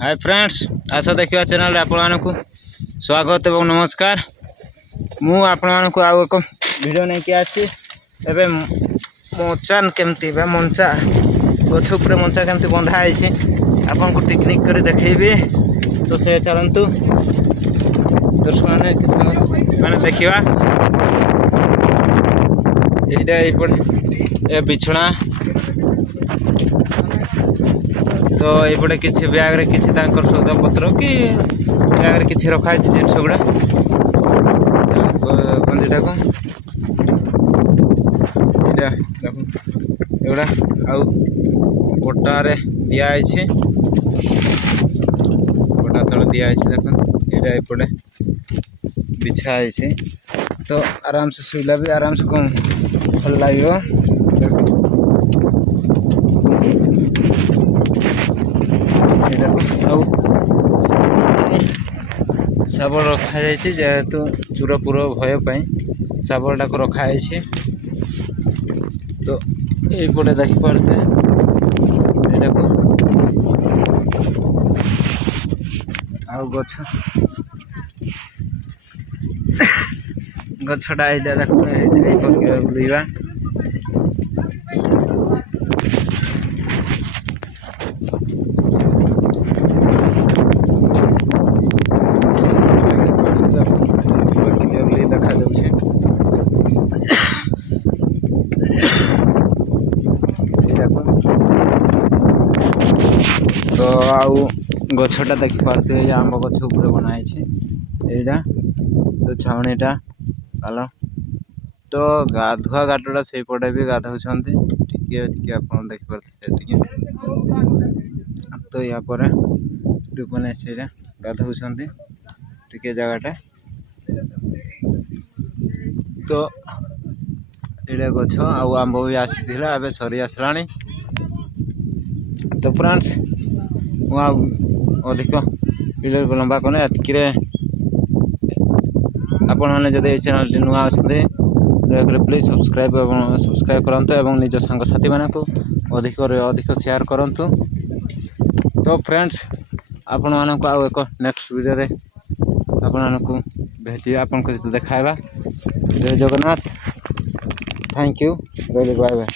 Hi friends आस देखा channel आपको स्वागत एवं नमस्कार। मु आपको आउ एक वीडियो नहीं आसी एवं मोचान केमती मंचा गछ उपर मंचा केमती बंधा है आपन को टेक्निक कर देखी तो से चलतु दर्शक मैंने देखा ये बिछना तो ये किसी ब्याग रे किसी सौदा पत्र कि ब्याग रे किसी रखाई जिनस गुड़ा गंजीटा को एगुड़ा आउ पटारे दिखाई पटा तले दिखाई देख यहाँ एपटे बिछाई तो आराम से शुला भी आराम से कौन भल लगे। शाबल रखा जेहेतु चूरपुर भयपाई शाबल टाक रखाई तो यपटे देखिपे यहाँ आउ गछटा यहाँ बुलवा देखा तो आउ गछटा देखी पारे आंब गछ उपर बनाई यहाँ तो छाउनीटा हेलो तो गाधुआ घाटटा से पटे भी गाधौं टिके आप देखिए तो या पर मैंने से गाधौं टिके जगटा तो ये गछ आउ आंब भी आसीला ए सरी आसला तो फ्रेंड्स अधिक वीडियो लंबा कने एतकिरे आपण मैंने जब ये चैनल नुआ अच्छे दयाकोरी प्लीज सब्सक्राइब करंतु एवं निज सांग साथी मानक अधिक अधिक शेयर करंतु। तो फ्रेंड्स आपण मानक आउ एक नेक्स्ट वीडियो रे आपण मानक भेटी आपन को देखा जय Jagannath. Thank you bye bye.